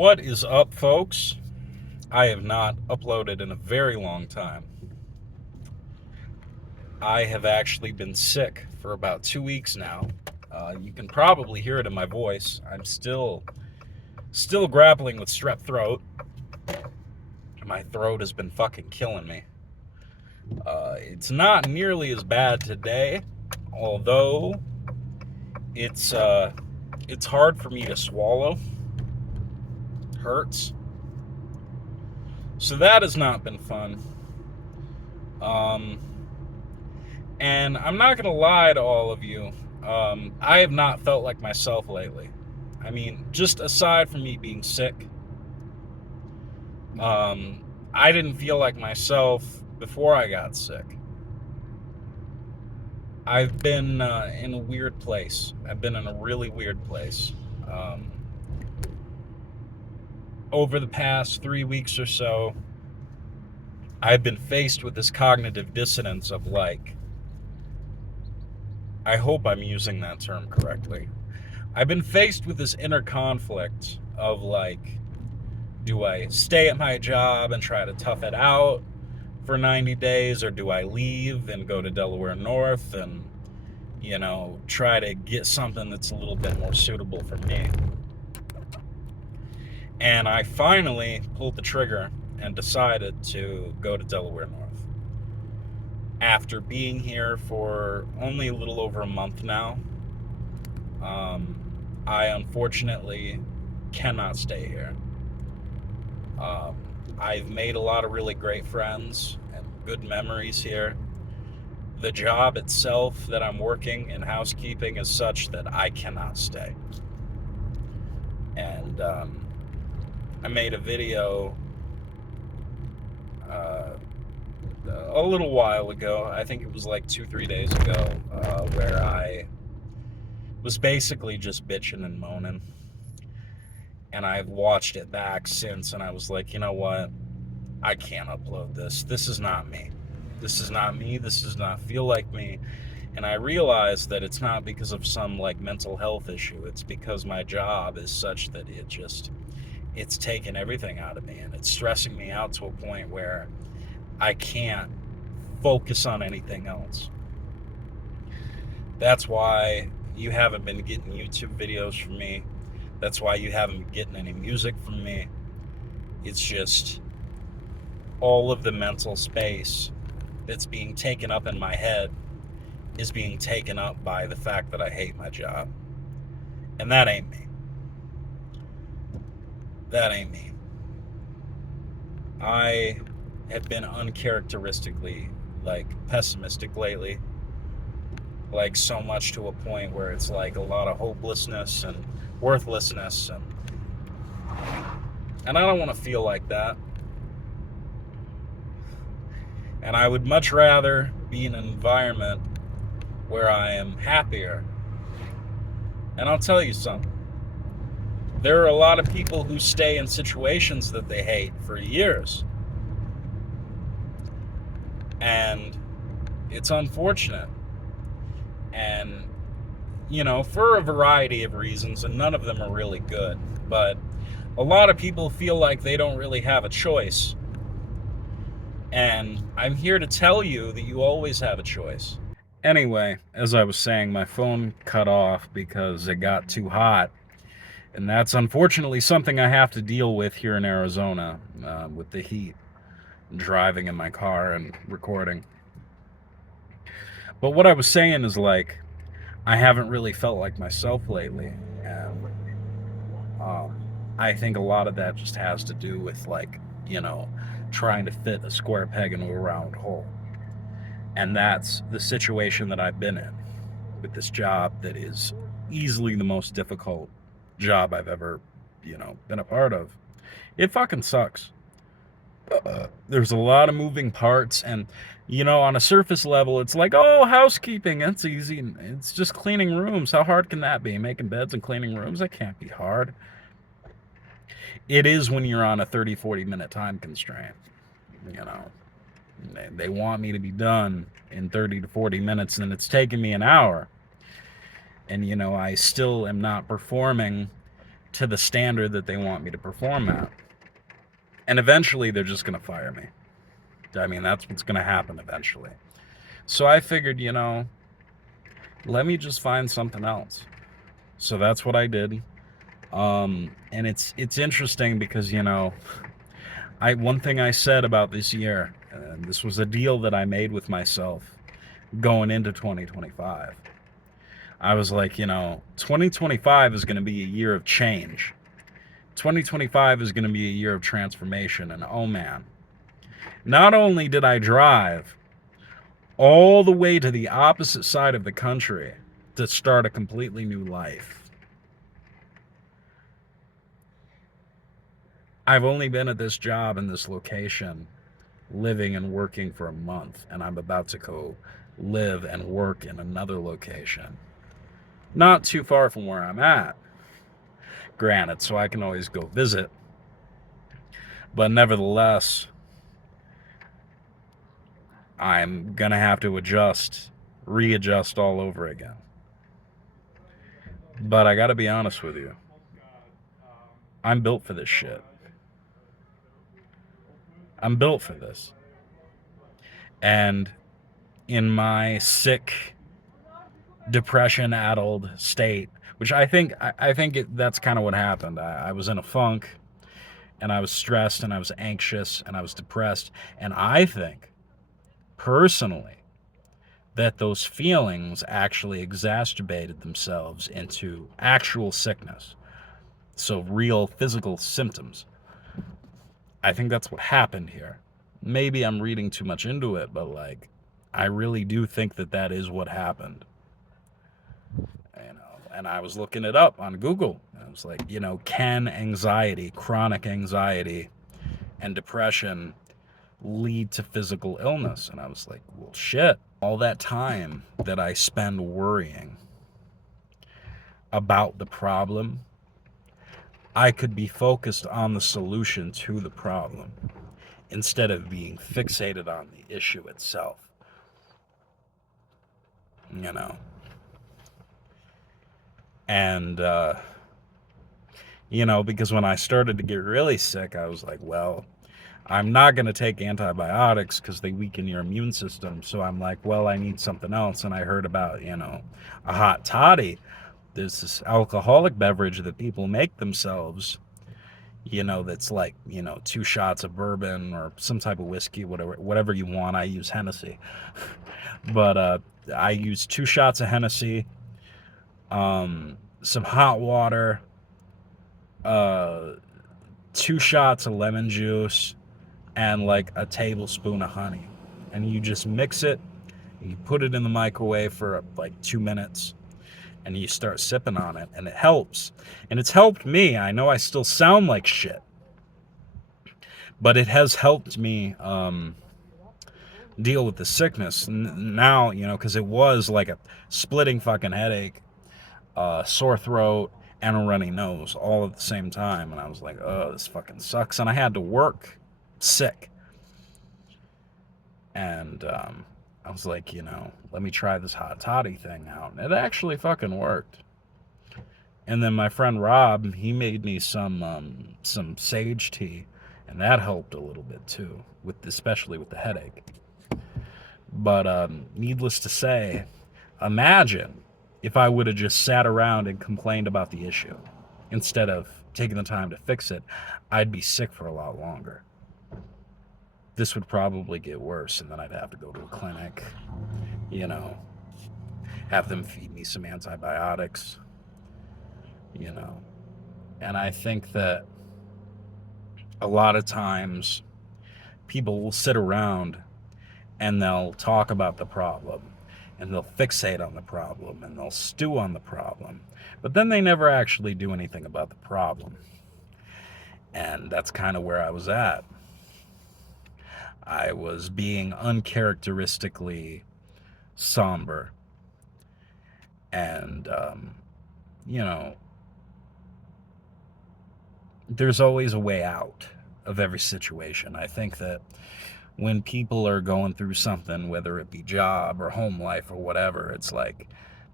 What is up, folks? I have not uploaded in a very long time. I have actually been sick for about 2 weeks now. You can probably hear it in my voice. I'm still grappling with strep throat. My throat has been fucking killing me. It's not nearly as bad today, although it's hard for me to swallow. Hurts. So that has not been fun. Um, And I'm not going to lie to all of you. I have not felt like myself lately. I mean, just aside from me being sick, I didn't feel like myself before I got sick. I've been in a weird place. I've been in a really weird place. Um, Over the past 3 weeks or so, I've been faced with this cognitive dissonance of like, I hope I'm using that term correctly. I've been faced with this inner conflict of like, do I stay at my job and try to tough it out for 90 days, or do I leave and go to Delaware North and, try to get something that's a little bit more suitable for me? And I finally pulled the trigger and decided to go to Delaware North. After being here for only a little over a month now, I unfortunately cannot stay here. Um, I've made a lot of really great friends and good memories here. The job itself that I'm working in housekeeping is such that I cannot stay. And I made a video uh, a little while ago. I think it was like 2, 3 days ago, where I was basically just bitching and moaning. And I've watched it back since, and I was like, you know what? I can't upload this. This is not me. This is not me. This does not feel like me. And I realized that it's not because of some like mental health issue. It's because my job is such that it's taken everything out of me, and it's stressing me out to a point where I can't focus on anything else. That's why you haven't been getting YouTube videos from me. That's why you haven't been getting any music from me. It's just all of the mental space that's being taken up in my head is being taken up by the fact that I hate my job. And that ain't me. That ain't me. I have been uncharacteristically like pessimistic lately. Like so much to a point where it's like a lot of hopelessness and worthlessness, and I don't want to feel like that. And I would much rather be in an environment where I am happier. And I'll tell you something. There are a lot of people who stay in situations that they hate for years. And it's unfortunate. And, for a variety of reasons, and none of them are really good. But a lot of people feel like they don't really have a choice. And I'm here to tell you that you always have a choice. Anyway, as I was saying, my phone cut off because it got too hot. And that's unfortunately something I have to deal with here in Arizona, with the heat, driving in my car and recording. But what I was saying is like, I haven't really felt like myself lately. And um, I think a lot of that just has to do with like, trying to fit a square peg into a round hole. And that's the situation that I've been in with this job that is easily the most difficult job I've ever, been a part of. It fucking sucks. There's a lot of moving parts, and on a surface level, it's like, oh, housekeeping, that's easy. It's just cleaning rooms. How hard can that be? Making beds and cleaning rooms? That can't be hard. It is when you're on a 30, 40-minute time constraint. They want me to be done in 30 to 40 minutes, and it's taking me an hour. And, I still am not performing to the standard that they want me to perform at. And eventually they're just going to fire me. I mean, that's what's going to happen eventually. So I figured, let me just find something else. So that's what I did. And it's interesting because, one thing I said about this year, and this was a deal that I made with myself going into 2025. I was like, 2025 is going to be a year of change. 2025 is going to be a year of transformation. And oh man, not only did I drive all the way to the opposite side of the country to start a completely new life, I've only been at this job in this location living and working for a month, and I'm about to go live and work in another location not too far from where I'm at, granted, so I can always go visit, but nevertheless I'm gonna have to readjust all over again. But I gotta be honest with you, I'm built for this shit. I'm built for this. And in my sick, depression-addled state, which I think that's kind of what happened. I was in a funk, and I was stressed, and I was anxious, and I was depressed, and I think, personally, that those feelings actually exacerbated themselves into actual sickness. So real physical symptoms. I think that's what happened here. Maybe I'm reading too much into it, but I really do think that is what happened. And I was looking it up on Google. I was like, can anxiety, chronic anxiety, and depression lead to physical illness? And I was like, well, shit. All that time that I spend worrying about the problem, I could be focused on the solution to the problem instead of being fixated on the issue itself. And, because when I started to get really sick, I was like, well, I'm not going to take antibiotics because they weaken your immune system. So I'm like, well, I need something else. And I heard about, a hot toddy. There's this alcoholic beverage that people make themselves, that's like, 2 shots of bourbon or some type of whiskey, whatever you want. I use Hennessy. But I use 2 shots of Hennessy, some hot water, 2 shots of lemon juice, and like a tablespoon of honey. And you just mix it, you put it in the microwave for like 2 minutes, and you start sipping on it, and it helps. And it's helped me. I know I still sound like shit, but it has helped me deal with the sickness now, because it was like a splitting fucking headache, sore throat, and a runny nose all at the same time. And I was like, oh, this fucking sucks. And I had to work sick. And I was like, let me try this hot toddy thing out. And it actually fucking worked. And then my friend Rob, he made me some sage tea, and that helped a little bit too, especially with the headache. But needless to say, imagine if I would have just sat around and complained about the issue instead of taking the time to fix it. I'd be sick for a lot longer. This would probably get worse, and then I'd have to go to a clinic, have them feed me some antibiotics, And I think that a lot of times people will sit around and they'll talk about the problem, and they'll fixate on the problem, and they'll stew on the problem, but then they never actually do anything about the problem. And that's kind of where I was at. I was being uncharacteristically somber. And, there's always a way out of every situation. I think that when people are going through something, whether it be job or home life or whatever, it's like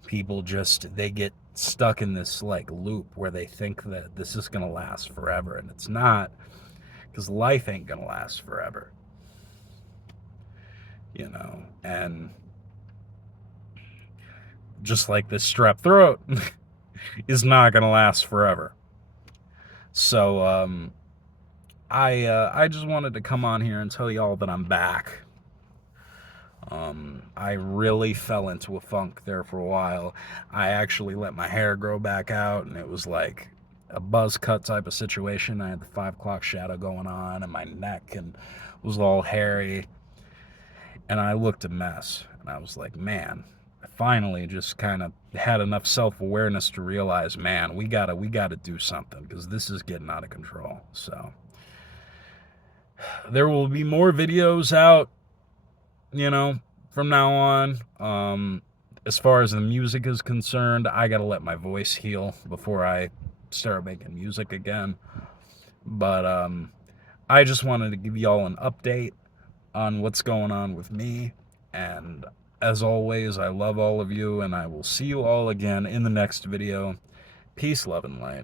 people they get stuck in this like loop where they think that this is gonna last forever, and it's not, because life ain't gonna last forever, you know. And just like this strep throat is not gonna last forever. So I just wanted to come on here and tell y'all that I'm back. I really fell into a funk there for a while. I actually let my hair grow back out, and it was like a buzz cut type of situation. I had the 5 o'clock shadow going on, and my neck and was all hairy, and I looked a mess. And I was like, man, I finally just kind of had enough self-awareness to realize, man, we gotta do something, because this is getting out of control. So there will be more videos out, you know, from now on. As far as the music is concerned, I gotta let my voice heal before I start making music again. But I just wanted to give y'all an update on what's going on with me. And as always, I love all of you, and I will see you all again in the next video. Peace, love, and light.